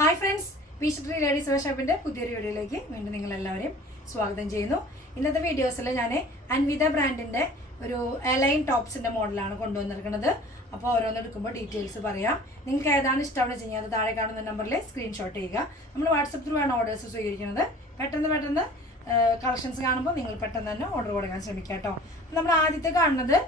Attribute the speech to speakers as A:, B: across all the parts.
A: Hi friends peach tree ladies ഷോപ്പിന്റെ പുതിയൊരു വീഡിയോയിലേക്ക് വീണ്ടും നിങ്ങൾ എല്ലാവരെയും സ്വാഗതം ചെയ്യുന്നു. ഇന്നത്തെ വീഡിയോസിൽ ഞാൻ അൻവിത ബ്രാൻഡിന്റെ ഒരു എലൈൻ ടോപ്സിന്റെ മോഡലാണ് കൊണ്ടുവന്നിരിക്കുന്നത്. അപ്പോൾ ഓരോന്ന് എടുക്കുമ്പോൾ ഡീറ്റെയിൽസ് പറയാം. നിങ്ങൾക്ക് ഏതാണ് ഇഷ്ടമെന്ന് വെച്ച് കഴിഞ്ഞാൽ അത് താഴെ കാണുന്ന നമ്പറിൽ സ്ക്രീൻഷോട്ട് ചെയ്യുക. നമ്മൾ വാട്സപ്പ് ത്രൂ ആണ് ഓർഡേഴ്സ് സ്വീകരിക്കുന്നത്. പെട്ടെന്ന് പെട്ടെന്ന് കളക്ഷൻസ് കാണുമ്പോൾ നിങ്ങൾ പെട്ടെന്ന് തന്നെ ഓർഡർ കൊടുക്കാൻ ശ്രമിക്കുക കേട്ടോ നമ്മൾ ആദ്യത്തെ കാണുന്നത്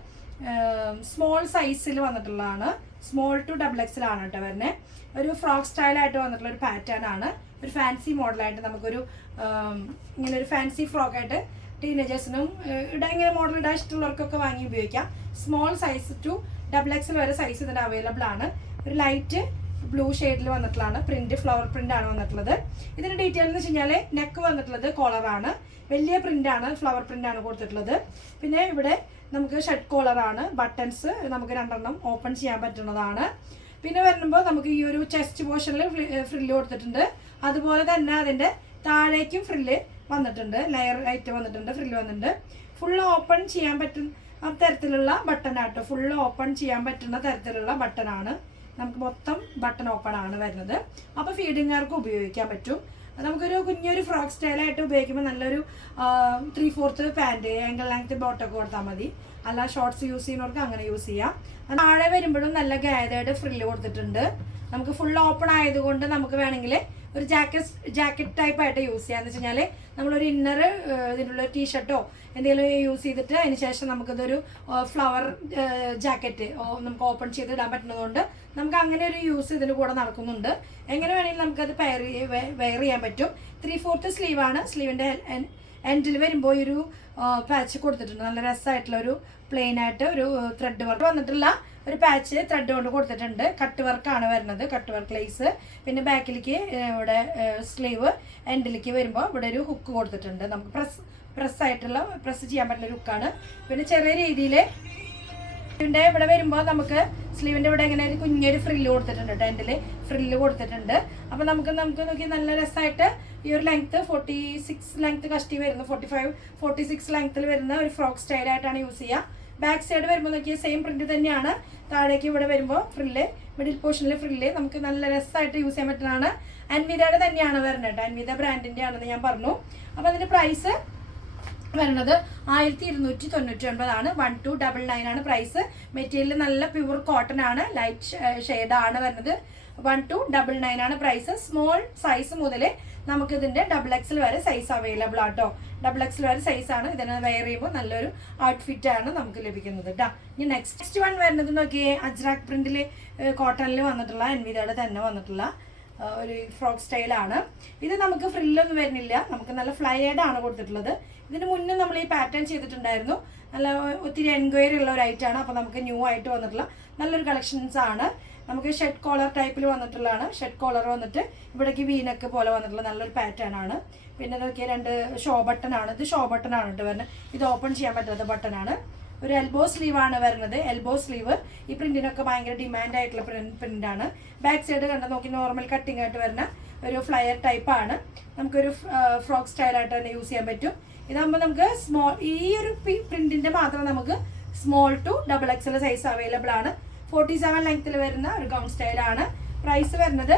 A: സ്മോൾ സൈസിൽ വന്നിട്ടുള്ളതാണ്. സ്മോൾ ടു ഡബിൾ എക്സിലാണ് കേട്ടോ വരുന്നത് ഒരു ഫ്രോക്ക് സ്റ്റൈലായിട്ട് വന്നിട്ടുള്ള ഒരു പാറ്റേൺ ആണ്. ഒരു ഫാൻസി മോഡലായിട്ട് നമുക്കൊരു ഇങ്ങനെ ഒരു ഫാൻസി ഫ്രോക്കായിട്ട് ടീനേജേഴ്സിനും ഇടാൻ ഇങ്ങനെ മോഡൽ ഇടാൻ ഇഷ്ടമുള്ളവർക്കൊക്കെ വാങ്ങി ഉപയോഗിക്കാം. Small size to double XL വരെ സൈസ് ഇതിന് അവൈലബിൾ ആണ്. ഒരു ലൈറ്റ് ബ്ലൂ ഷെയ്ഡിൽ വന്നിട്ടുള്ളതാണ്. പ്രിന്റ് ഫ്ലവർ പ്രിന്റ് ആണ് വന്നിട്ടുള്ളത്. ഇതിന്റെ ഡീറ്റെയിൽ എന്ന് വെച്ച് കഴിഞ്ഞാൽ നെക്ക് വന്നിട്ടുള്ളത് കോളറാണ് വലിയ പ്രിന്റ് ആണ് ഫ്ലവർ പ്രിന്റ് ആണ് കൊടുത്തിട്ടുള്ളത്. പിന്നെ ഇവിടെ നമുക്ക് ഷർട്ട് കോളറാണ് ബട്ടൺസ് നമുക്ക് രണ്ടെണ്ണം ഓപ്പൺ ചെയ്യാൻ പറ്റുന്നതാണ്. പിന്നെ വരുമ്പോൾ നമുക്ക് ഈ ഒരു ചെസ്റ്റ് പോർഷനിൽ ഫ്രില്ല് കൊടുത്തിട്ടുണ്ട്. അതുപോലെ തന്നെ അതിന്റെ താഴേക്കും ഫ്രില്ല് വന്നിട്ടുണ്ട് ലെയർ ആയിട്ട് വന്നിട്ടുണ്ട് ഫ്രില്ല് വന്നിട്ടുണ്ട്. ഫുൾ ഓപ്പൺ ചെയ്യാൻ പറ്റുന്ന തരത്തിലുള്ള ബട്ടൺ ആട്ടോ. ഫുൾ ഓപ്പൺ ചെയ്യാൻ പറ്റുന്ന തരത്തിലുള്ള ബട്ടനാണ് നമുക്ക് മൊത്തം ബട്ടൺ ഓപ്പൺ ആണ് വരുന്നത്. അപ്പോൾ ഫീഡിങ്ങുകാർക്ക് ഉപയോഗിക്കാൻ പറ്റും? നമുക്കൊരു കുഞ്ഞൊരു ഫ്രോക്ക് സ്റ്റൈലായിട്ട് ഉപയോഗിക്കുമ്പോൾ നല്ലൊരു three fourth pant ankle length ബോട്ടൊക്കെ കൊടുത്താൽ മതി. അല്ല ഷോർട്ട്സ് യൂസ് ചെയ്യുന്നവർക്ക് അങ്ങനെ യൂസ് ചെയ്യാം. താഴെ വരുമ്പോഴും നല്ല ഗായതായിട്ട് ഫ്രില്ല് കൊടുത്തിട്ടുണ്ട്. നമുക്ക് ഫുൾ ഓപ്പൺ ആയതുകൊണ്ട് നമുക്ക് വേണമെങ്കിൽ ഒരു ജാക്കറ്റ് ജാക്കറ്റ് ടൈപ്പ് ആയിട്ട് യൂസ് ചെയ്യാന്ന് വെച്ച് കഴിഞ്ഞാൽ നമ്മളൊരു ഇന്നർ ഇതിനുള്ള ടീഷർട്ടോ എന്തെങ്കിലും യൂസ് ചെയ്തിട്ട് അതിന് ശേഷം നമുക്കിതൊരു ഫ്ലവർ ജാക്കറ്റ് നമുക്ക് ഓപ്പൺ ചെയ്ത് ഇടാൻ പറ്റുന്നതുകൊണ്ട് നമുക്ക് അങ്ങനെ ഒരു യൂസ് ഇതിന് കൂടെ നടക്കുന്നുണ്ട്. എങ്ങനെ വേണമെങ്കിലും നമുക്കത് പെയർ വെയർ ചെയ്യാൻ പറ്റും. ത്രീ ഫോർത്ത് സ്ലീവാണ് സ്ലീവിന്റെ എൻഡിൽ വരുമ്പോൾ ഒരു പാച്ച് കൊടുത്തിട്ടുണ്ട്. നല്ല രസമായിട്ടുള്ള ഒരു പ്ലെയിൻ ആയിട്ട് ഒരു ത്രെഡ് വർക്ക് വന്നിട്ടുള്ള ഒരു പാച്ച് ത്രെഡ് കൊണ്ട് കൊടുത്തിട്ടുണ്ട്. കട്ട് വർക്കാണ് വരുന്നത്. കട്ട് വർക്ക് ലേസ് പിന്നെ ബാക്കിലേക്ക് ഇവിടെ സ്ലീവ് എൻഡിലേക്ക് വരുമ്പോൾ ഇവിടെ ഒരു ഹുക്ക് കൊടുത്തിട്ടുണ്ട്. നമുക്ക് പ്രസ് പ്രസ് ആയിട്ടുള്ള പ്രസ് ചെയ്യാൻ പറ്റുന്ന ഒരു ഹുക്കാണ് പിന്നെ ചെറിയ രീതിയിൽ ഇതിന്റെ ഇവിടെ വരുമ്പോൾ നമുക്ക് സ്ലീവിന്റെ ഇവിടെ ഇങ്ങനെ ഒരു കുഞ്ഞൊരു ഫ്രില്ല് കൊടുത്തിട്ടുണ്ട് ടെന്റിൽ ഫ്രില്ല് കൊടുത്തിട്ടുണ്ട്. അപ്പോൾ നമുക്ക് നമുക്ക് നോക്കി നല്ല രസമായിട്ട് ഈ ഒരു ലെങ്ത്ത് ഫോർട്ടി സിക്സ് ലെങ്ത്ത് കഷ്ടി വരുന്ന ഫോർട്ടി ഫൈവ് ഫോർട്ടി സിക്സ് ലെങ്ത്തിൽ വരുന്ന ഒരു ഫ്രോക്ക് സ്റ്റൈലായിട്ടാണ് യൂസ് ചെയ്യുക ബാക്ക് സൈഡ് വരുമ്പോൾ നോക്കിയാൽ സെയിം പ്രിന്റ് തന്നെയാണ്. താഴേക്ക് ഇവിടെ വരുമ്പോൾ ഫ്രില്ല് മിഡിൽ പോർഷനിൽ ഫ്രില്ല് നമുക്ക് നല്ല രസമായിട്ട് യൂസ് ചെയ്യാൻ പറ്റുന്നതാണ്. അൻവിതയുടെ തന്നെയാണ് വരുന്നത് കേട്ടോ അൻവിത ബ്രാൻഡിന്റെ ആണെന്ന് ഞാൻ പറഞ്ഞു. അപ്പോൾ അതിന്റെ പ്രൈസ് വരുന്നത് ആയിരത്തി ഇരുന്നൂറ്റി തൊണ്ണൂറ്റി ഒൻപതാണ് വൺ ടു ഡബിൾ നയൻ ആണ് പ്രൈസ് മെറ്റീരിയൽ നല്ല പ്യുവർ കോട്ടൺ ആണ് ലൈറ്റ് ഷെയ്ഡാണ് വരുന്നത് വൺ ടു ഡബിൾ നയൻ ആണ് പ്രൈസ് സ്മോൾ സൈസ് മുതൽ നമുക്ക് ഇതിന്റെ ഡബിൾ എക്സിൽ വരെ സൈസ് അവൈലബിൾ ആട്ടോ. ഡബിൾ എക്സിൽ വരെ സൈസ് ആണ്. ഇതിനെ വെയർ ചെയ്യുമ്പോൾ നല്ലൊരു ഔട്ട്ഫിറ്റ് ആണ് നമുക്ക് ലഭിക്കുന്നത് കേട്ടോ ഇനി നെക്സ്റ്റ് വൺ വരുന്നത് നോക്കിയേ അജ്രാക് പ്രിന്റിൽ കോട്ടണിൽ വന്നിട്ടുള്ള എൻവിതയുടെ തന്നെ വന്നിട്ടുള്ള ഒരു ഫ്രോക്ക് സ്റ്റൈലാണ് ഇത് നമുക്ക് ഫ്രില്ലൊന്നും വരുന്നില്ല. നമുക്ക് നല്ല ഫ്ലൈഡ് ആണ് കൊടുത്തിട്ടുള്ളത്. ഇതിന് മുന്നേ നമ്മൾ ഈ പാറ്റേൺ ചെയ്തിട്ടുണ്ടായിരുന്നു. നല്ല ഒത്തിരി എൻക്വയറി ഉള്ള ഒരു ഐറ്റമാണ് അപ്പോൾ നമുക്ക് ന്യൂ ആയിട്ട് വന്നിട്ടുള്ള നല്ലൊരു കളക്ഷൻസ് ആണ്. നമുക്ക് ഷെഡ് കോളർ ടൈപ്പിൽ വന്നിട്ടുള്ളതാണ്. ഷെഡ് കോളർ വന്നിട്ട് ഇവിടേക്ക് വീനക്ക് പോലെ വന്നിട്ടുള്ള നല്ലൊരു പാറ്റേൺ ആണ്. പിന്നെ നോക്കിയാൽ രണ്ട് ഷോ ബട്ടൺ ആണ്. ഇത് ഷോ ബട്ടൺ ആണ് കേട്ടോ വരുന്നത്. ഇത് ഓപ്പൺ ചെയ്യാൻ പറ്റാത്ത ബട്ടൺ ആണ്. ഒരു എൽബോ സ്ലീവ് ആണ് വരുന്നത്. എൽബോ സ്ലീവ് ഈ പ്രിന്റിനൊക്കെ ഭയങ്കര ഡിമാൻഡ് ആയിട്ടുള്ള പ്രിന്റ് ആണ്. ബാക്ക് സൈഡ് കണ്ട നോക്കി നോർമൽ കട്ടിംഗ് ആയിട്ട് വരുന്ന ഒരു ഫ്ലയർ ടൈപ്പ് ആണ്. നമുക്കൊരു ഫ്രോക്ക് സ്റ്റൈൽ ആയിട്ട് തന്നെ യൂസ് ചെയ്യാൻ പറ്റും. ഇതാകുമ്പോൾ നമുക്ക് സ്മോൾ ഈ ഒരു പ്രിന്റിന്റെ മാത്രം നമുക്ക് small to double XL size available ആണ്. ഫോർട്ടി സെവൻ ലെങ്ത്തിൽ വരുന്ന ഒരു ഗൗൺ സ്റ്റൈലാണ് പ്രൈസ് വരുന്നത്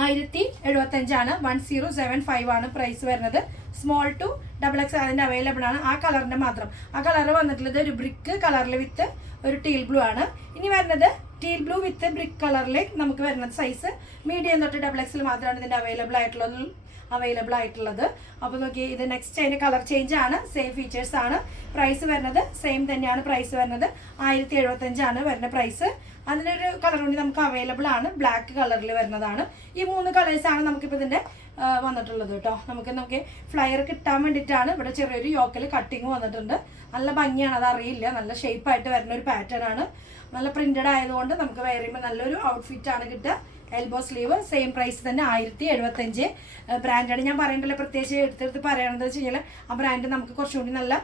A: ആയിരത്തി എഴുപത്തഞ്ചാണ് വൺ സീറോ സെവൻ ഫൈവ് ആണ് പ്രൈസ് വരുന്നത്. സ്മോൾ ടു ഡബിൾ എക്സ് അതിന്റെ അവൈലബിൾ ആണ്. ആ കളറിന്റെ മാത്രം. ആ കളർ വന്നിട്ടുള്ളത് ഒരു ബ്രിക്ക് കളറിൽ വിത്ത് ഒരു ടീൽ ബ്ലൂ ആണ്. ഇനി വരുന്നത് ടീൽ ബ്ലൂ വിത്ത് ബ്രിക്ക് കളറിൽ നമുക്ക് വരുന്നത് സൈസ് മീഡിയം തൊട്ട് ഡബിൾ എക്സിൽ മാത്രമാണ് ഇതിന്റെ അവൈലബിൾ ആയിട്ടുള്ളത്. അവൈലബിൾ ആയിട്ടുള്ളത്. അപ്പോൾ നോക്കി ഇത് നെക്സ്റ്റ് അതിന് കളർ ചേഞ്ച് ആണ്. സെയിം ഫീച്ചേഴ്സ് ആണ്. പ്രൈസ് വരുന്നത് സെയിം തന്നെയാണ് പ്രൈസ് വരുന്നത്. ആയിരത്തി എഴുപത്തഞ്ചാണ് വരുന്ന പ്രൈസ് അതിനൊരു കളർ കൂടി നമുക്ക് അവൈലബിൾ ആണ്. ബ്ലാക്ക് കളറിൽ വരുന്നതാണ്. ഈ മൂന്ന് കളേഴ്സ് ആണ് നമുക്കിപ്പോൾ ഇതിന്റെ വന്നിട്ടുള്ളത് കേട്ടോ. നമുക്ക് നമുക്ക് ഫ്ലയർ കിട്ടാൻ വേണ്ടിയിട്ടാണ് ഇവിടെ ചെറിയൊരു യോക്കിൽ കട്ടിങ് വന്നിട്ടുണ്ട്. നല്ല ഭംഗിയാണ് അത് അറിയില്ല നല്ല ഷേപ്പായിട്ട് വരുന്ന ഒരു പാറ്റേൺ ആണ്. നല്ല പ്രിന്റഡ് ആയതുകൊണ്ട് നമുക്ക് വെയർ ചെയ്യുമ്പോൾ നല്ലൊരു ഔട്ട്ഫിറ്റ് ആണ് കിട്ടുക. എൽബോ സ്ലീവ് സെയിം പ്രൈസ് തന്നെ ആയിരത്തി എഴുപത്തഞ്ച് ബ്രാൻഡാണ് ഞാൻ പറയണ്ടല്ലോ പ്രത്യേകിച്ച് എടുത്തെടുത്ത് പറയണത് വെച്ച് കഴിഞ്ഞാൽ ആ ബ്രാൻഡ് നമുക്ക് കുറച്ചും കൂടി നല്ല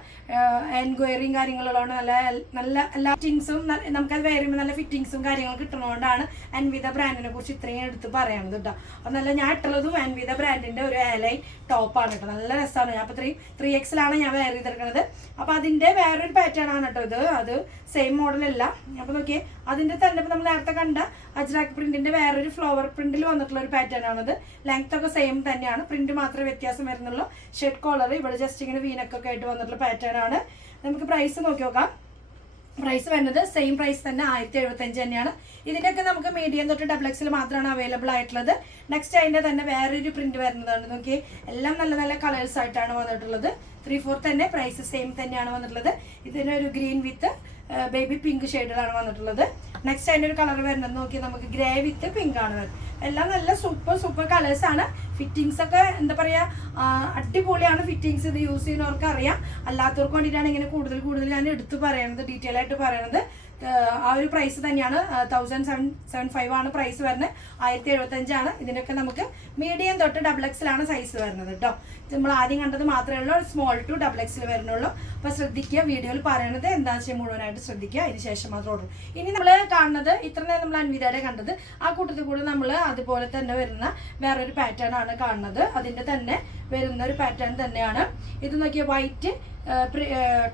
A: എൻക്വയറിയും കാര്യങ്ങളുള്ളതുകൊണ്ട് നല്ല നല്ല എല്ലാ ഫിറ്റിങ്സും നമുക്കത് വേറെ നല്ല ഫിറ്റിങ്സും കാര്യങ്ങളും കിട്ടുന്നതുകൊണ്ടാണ് അൻവിത ബ്രാൻഡിനെ കുറിച്ച് ഇത്രയും എടുത്ത് പറയണത് കേട്ടോ അപ്പം നല്ല ഞാൻ ഇട്ടുള്ളതും അൻവിത ബ്രാൻഡിന്റെ ഒരു എലൈൻ ടോപ്പാണ് കേട്ടോ നല്ല രസമാണ് ഞാൻ അപ്പോൾ ത്രീ ത്രീ എക്സിലാണ് ഞാൻ വെയർ ചെയ്തെടുക്കുന്നത് അപ്പോൾ അതിന്റെ വേറൊരു പാറ്റേൺ ആണ് കേട്ടോ ഇത്. അത് സെയിം മോഡലല്ല അപ്പോൾ നോക്കിയേ അതിന്റെ തന്നെ ഇപ്പം നമ്മൾ നേരത്തെ കണ്ട അജ്രാക്ക് പ്രിന്റിന്റെ വേറൊരു ഫ്ലവർ പ്രിന്റിൽ വന്നിട്ടുള്ള ഒരു പാറ്റേൺ ആണത്. ലെങ്ത് ഒക്കെ സെയിം തന്നെയാണ്. പ്രിന്റ് മാത്രമേ വ്യത്യാസം വരുന്നുള്ളൂ. ഷെഡ് കോളർ ഇവിടെ ജസ്റ്റ് ഇങ്ങനെ വീനക്കൊക്കെ ആയിട്ട് വന്നിട്ടുള്ള പാറ്റേൺ ആണ്. നമുക്ക് പ്രൈസ് നോക്കി നോക്കാം. പ്രൈസ് വരുന്നത് സെയിം പ്രൈസ് തന്നെ ആയിരത്തി എഴുപത്തഞ്ച് തന്നെയാണ്. ഇതിന്റെയൊക്കെ നമുക്ക് മീഡിയം തൊട്ട് ഡബിൾ എക്സിൽ മാത്രമാണ് അവൈലബിൾ ആയിട്ടുള്ളത്. നെക്സ്റ്റ് അതിന്റെ തന്നെ വേറൊരു പ്രിന്റ് വരുന്നതാണ്. നോക്കി എല്ലാം നല്ല നല്ല കളേഴ്സ് ആയിട്ടാണ് വന്നിട്ടുള്ളത്. ത്രീ ഫോർ തന്നെ പ്രൈസ് സെയിം തന്നെയാണ് വന്നിട്ടുള്ളത്. ഇതിനൊരു ഗ്രീൻ വിത്ത് ബേബി പിങ്ക് ഷെയ്ഡിലാണ് വന്നിട്ടുള്ളത്. നെക്സ്റ്റ് അതിന്റെ ഒരു കളർ വരുന്നത് നോക്കി നമുക്ക് ഗ്രേ വിത്ത് പിങ്ക് ആണ് വരുന്നത്. എല്ലാം നല്ല സൂപ്പർ സൂപ്പർ കളേഴ്സ് ആണ്. ഫിറ്റിങ്സ് ഒക്കെ എന്താ പറയുക അടിപൊളിയാണ് ഫിറ്റിങ്സ് ഇത് യൂസ് ചെയ്യുന്നവർക്ക് അറിയാം അല്ലാത്തവർക്ക് വേണ്ടിയിട്ടാണ് ഇങ്ങനെ കൂടുതൽ കൂടുതൽ ഞാൻ എടുത്തു പറയണത് ഡീറ്റെയിൽ ആയിട്ട് പറയണത്. ആ ഒരു പ്രൈസ് തന്നെയാണ്. തൗസൻഡ് സെവൻ സെവൻ ഫൈവ് ആണ് പ്രൈസ് വരുന്നത്. ആയിരത്തി എഴുപത്തഞ്ചാണ് ഇതിനൊക്കെ നമുക്ക് മീഡിയം തൊട്ട് ഡബിൾ എക്സിലാണ് സൈസ് വരുന്നത് കേട്ടോ നമ്മൾ ആദ്യം കണ്ടത് മാത്രമേ ഉള്ളൂ. സ്മോൾ ടു ഡബിൾ എക്സിൽ വരുന്നുള്ളൂ. അപ്പോൾ ശ്രദ്ധിക്കുക. വീഡിയോയിൽ പറയണത് എന്താണെന്ന് വെച്ചാൽ മുഴുവനായിട്ട് ശ്രദ്ധിക്കുക. അതിന് ശേഷം മാത്രം ഓർഡർ ഇനി നമ്മൾ കാണുന്നത് ഇത്ര നേരം നമ്മൾ അൻവിതയുടെ കണ്ടത്. ആ കൂട്ടത്തിൽ കൂടെ നമ്മൾ അതുപോലെ തന്നെ വരുന്ന വേറൊരു പാറ്റേൺ ആണ് കാണുന്നത്. അതിന്റെ തന്നെ വരുന്ന ഒരു പാറ്റേൺ തന്നെയാണ്. ഇത് നോക്കിയ വൈറ്റ്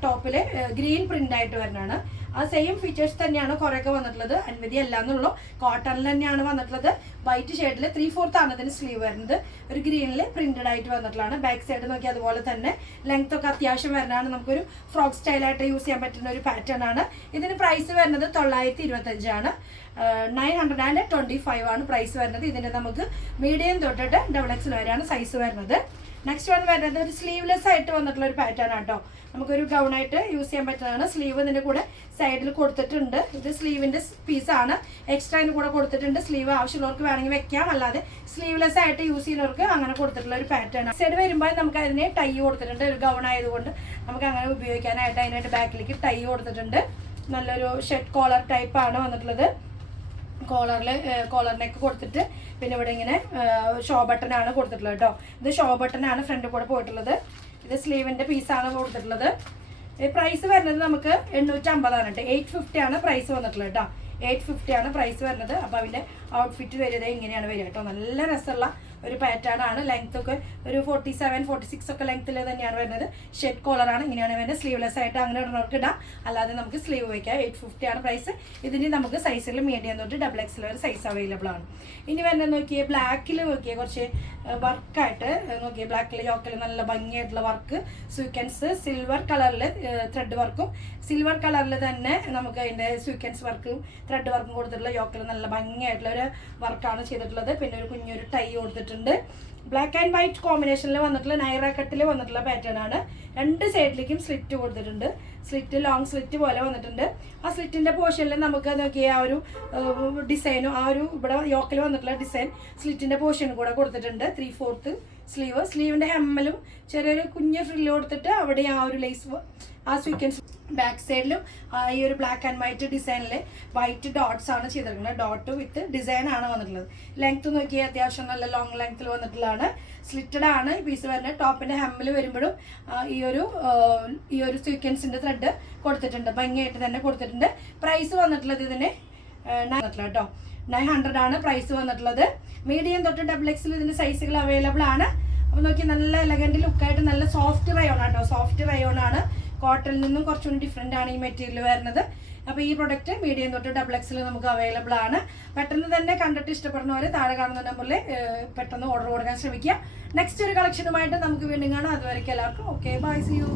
A: ടോപ്പിൽ ഗ്രീൻ പ്രിന്റ് ആയിട്ട് വരുന്നതാണ്. ആ സെയിം ഫീച്ചേഴ്സ് തന്നെയാണ് കുറേയൊക്കെ വന്നിട്ടുള്ളത്. അനുമതി അല്ല എന്നുള്ളൂ കോട്ടണിൽ തന്നെയാണ് വന്നിട്ടുള്ളത്. വൈറ്റ് ഷെയ്ഡിൽ ത്രീ ഫോർത്ത് ആണ് ഇതിന് സ്ലീവ് വരുന്നത്. ഒരു ഗ്രീനിൽ പ്രിന്റഡ് ആയിട്ട് വന്നിട്ടുള്ളതാണ്. ബാക്ക് സൈഡ് നോക്കി അതുപോലെ തന്നെ ലെങ്ത് ഒക്കെ അത്യാവശ്യം വരുന്നതാണ്. നമുക്കൊരു ഫ്രോക്ക് സ്റ്റൈലായിട്ട് യൂസ് ചെയ്യാൻ പറ്റുന്ന ഒരു പാറ്റേൺ ആണ്. ഇതിന് പ്രൈസ് വരുന്നത് തൊള്ളായിരത്തി ഇരുപത്തഞ്ചാണ്. Nine hundred and twenty five ആണ് പ്രൈസ് വരുന്നത്. ഇതിന്റെ നമുക്ക് മീഡിയം തൊട്ടിട്ട് ഡബിൾ എക്സിൽ വരെയാണ് സൈസ് വരുന്നത്. നെക്സ്റ്റ് വൺ വരുന്നത് ഒരു സ്ലീവ്ലെസ് ആയിട്ട് വന്നിട്ടുള്ള ഒരു പാറ്റേൺ ആട്ടോ നമുക്കൊരു ഗൗൺ ആയിട്ട് യൂസ് ചെയ്യാൻ പറ്റുന്നതാണ്. സ്ലീവ് ഇതിന്റെ കൂടെ സൈഡിൽ കൊടുത്തിട്ടുണ്ട്. ഇത് പീസ് ആണ്. എക്സ്ട്രാ ഇതിന് കൂടെ കൊടുത്തിട്ടുണ്ട്. സ്ലീവ് ആവശ്യമുള്ളവർക്ക് വേണമെങ്കിൽ വെക്കാം. അല്ലാതെ സ്ലീവ്ലെസ് ആയിട്ട് യൂസ് ചെയ്യുന്നവർക്ക് അങ്ങനെ കൊടുത്തിട്ടുള്ള ഒരു പാറ്റേൺ ആണ്. സൈഡ് വരുമ്പോൾ നമുക്ക് അതിന് ടൈ കൊടുത്തിട്ടുണ്ട്. ഒരു ഗൗൺ ആയതുകൊണ്ട് നമുക്ക് അങ്ങനെ ഉപയോഗിക്കാനായിട്ട് അതിനായിട്ട് ബാക്കിലേക്ക് ടൈ കൊടുത്തിട്ടുണ്ട്. നല്ലൊരു ഷെഡ് കോളർ ടൈപ്പ് ആണ് വന്നിട്ടുള്ളത്. കോളറിൽ കോളർ നെക്ക് കൊടുത്തിട്ട് പിന്നെ ഇവിടെ ഇങ്ങനെ ഷോ ബട്ടൺ ആണ് കൊടുത്തിട്ടുള്ളത് കേട്ടോ ഇത് ഷോ ബട്ടൺ ആണ് ഫ്രണ്ടിൽ കൂടെ പോയിട്ടുള്ളത്. ഇത് സ്ലീവിന്റെ പീസാണ് കൊടുത്തിട്ടുള്ളത്. പ്രൈസ് വരുന്നത് നമുക്ക് എണ്ണൂറ്റി അമ്പതാണ് കേട്ടോ എയ്റ്റ് ഫിഫ്റ്റി ആണ് പ്രൈസ് വന്നിട്ടുള്ളത് കേട്ടോ എയ്റ്റ് ഫിഫ്റ്റി ആണ് പ്രൈസ് വരുന്നത്. അപ്പോൾ അതിന്റെ ഔട്ട്ഫിറ്റ് വരുന്നത് ഇങ്ങനെയാണ് വരിക കേട്ടോ നല്ല രസമുള്ള ഒരു പാറ്റേൺ ആണ്. ലെങ്ത് ഒക്കെ ഒരു ഫോർട്ടി സെവൻ ഫോർട്ടി സിക്സ് ഒക്കെ ലെങ്ത്തിൽ തന്നെയാണ് വരുന്നത്. ഷെഡ് കോളറാണ് ഇങ്ങനെയാണ് വരുന്നത്. സ്ലീവ്ലെസ് ആയിട്ട് അങ്ങനെ ഇടുന്നവർക്ക് ഇടാം. അല്ലാതെ നമുക്ക് സ്ലീവ് വയ്ക്കാം എയ്റ്റ് ഫിഫ്റ്റി ആണ് പ്രൈസ് ഇതിന് നമുക്ക് സൈസിൽ മീഡിയം തൊട്ട് ഡബിൾ എക്സിൽ ഒരു സൈസ് അവൈലബിൾ ആണ്. ഇനി വരുന്നത് നോക്കിയേ ബ്ലാക്കിൽ നോക്കിയേ കുറച്ച് വർക്കായിട്ട് നോക്കിയ ബ്ലാക്കിൽ യോക്കിൽ നല്ല ഭംഗിയായിട്ടുള്ള വർക്ക്. സ്വീക്കൻസ് സിൽവർ കളറിൽ ത്രെഡ് വർക്കും സിൽവർ കളറിൽ തന്നെ നമുക്ക് അതിന്റെ സ്വീക്കൻസ് വർക്കും ത്രെഡ് വർക്കും കൊടുത്തിട്ടുള്ള യോക്കിൽ നല്ല ഭംഗിയായിട്ടുള്ള ഒരു വർക്കാണ് ചെയ്തിട്ടുള്ളത്. പിന്നെ ഒരു കുഞ്ഞൊരു ടൈ കൊടുത്തിട്ടുണ്ട്. ബ്ലാക്ക് ആൻഡ് വൈറ്റ് കോമ്പിനേഷനിൽ വന്നിട്ടുള്ള നൈറ കട്ടിൽ വന്നിട്ടുള്ള പാറ്റേൺ ആണ്. രണ്ട് സൈഡിലേക്കും സ്ലിറ്റ് കൊടുത്തിട്ടുണ്ട്. സ്ലിറ്റ് ലോങ് സ്ലിറ്റ് പോലെ വന്നിട്ടുണ്ട്. ആ സ്ലിറ്റിന്റെ പോർഷനിൽ നമുക്ക് നോക്കിയ ആ ഒരു ഡിസൈനും ആ ഒരു ഇവിടെ യോക്കിൽ വന്നിട്ടുള്ള ഡിസൈൻ സ്ലിറ്റിന്റെ പോർഷൻ കൂടെ കൊടുത്തിട്ടുണ്ട്. ത്രീ ഫോർത്ത് സ്ലീവ് സ്ലീവിന്റെ ഹെമ്മലും ചെറിയൊരു കുഞ്ഞ് ഫ്രില്ല് കൊടുത്തിട്ട് അവിടെ ആ ഒരു ലേസ് ആ സീക്വൻസ് ബാക്ക് സൈഡിലും ഈ ഒരു ബ്ലാക്ക് ആൻഡ് വൈറ്റ് ഡിസൈനിൽ വൈറ്റ് ഡോട്ട്സ് ആണ് ചെയ്തിരിക്കുന്നത്. ഡോട്ട് വിത്ത് ഡിസൈൻ ആണ് വന്നിട്ടുള്ളത്. ലെങ്ത് നോക്കിയാൽ അത്യാവശ്യം നല്ല ലോങ് ലെങ്ത്തിൽ വന്നിട്ടുള്ളതാണ്. സ്ലിറ്റഡ് ആണ്. ഈ പീസ് വരുന്നത്. ടോപ്പിന്റെ ഹെമ്മിൽ വരുമ്പോഴും ഈ ഒരു ഈ ഒരു സ്വീക്കൻസിന്റെ ത്രെഡ് കൊടുത്തിട്ടുണ്ട്. ഭംഗിയായിട്ട് തന്നെ കൊടുത്തിട്ടുണ്ട്. പ്രൈസ് വന്നിട്ടുള്ളത് ഇതിന് കേട്ടോ. നയൻ ഹൺഡ്രഡ് ആണ് പ്രൈസ് വന്നിട്ടുള്ളത്. മീഡിയം തൊട്ട് ഡബിൾ എക്സിൽ ഇതിന്റെ സൈസുകൾ അവൈലബിൾ ആണ്. അപ്പോൾ നോക്കി നല്ല എലഗന്റ് ലുക്കായിട്ട് നല്ല സോഫ്റ്റ് റയോൺ ആട്ടോ സോഫ്റ്റ് റയോൺ ആണ്. കോട്ടണിൽ നിന്നും കുറച്ചുകൂടി ഡിഫറെന്റ് ആണ് ഈ മെറ്റീരിയൽ വരുന്നത്. അപ്പോൾ ഈ പ്രൊഡക്റ്റ് മീഡിയം തൊട്ട് ഡബിൾ എക്സിൽ നമുക്ക് അവൈലബിൾ ആണ്. പെട്ടെന്ന് തന്നെ കണ്ടിട്ട് ഇഷ്ടപ്പെടുന്നവർ താഴെ കാണുന്ന നമ്പറിൽ പെട്ടെന്ന് ഓർഡർ കൊടുക്കാൻ ശ്രമിക്കുക. നെക്സ്റ്റ് ഒരു കളക്ഷനുമായിട്ട് നമുക്ക് വീണ്ടും കാണാം. അതുവരെയ്ക്ക് എല്ലാവർക്കും ഓക്കെ ബൈ സി യു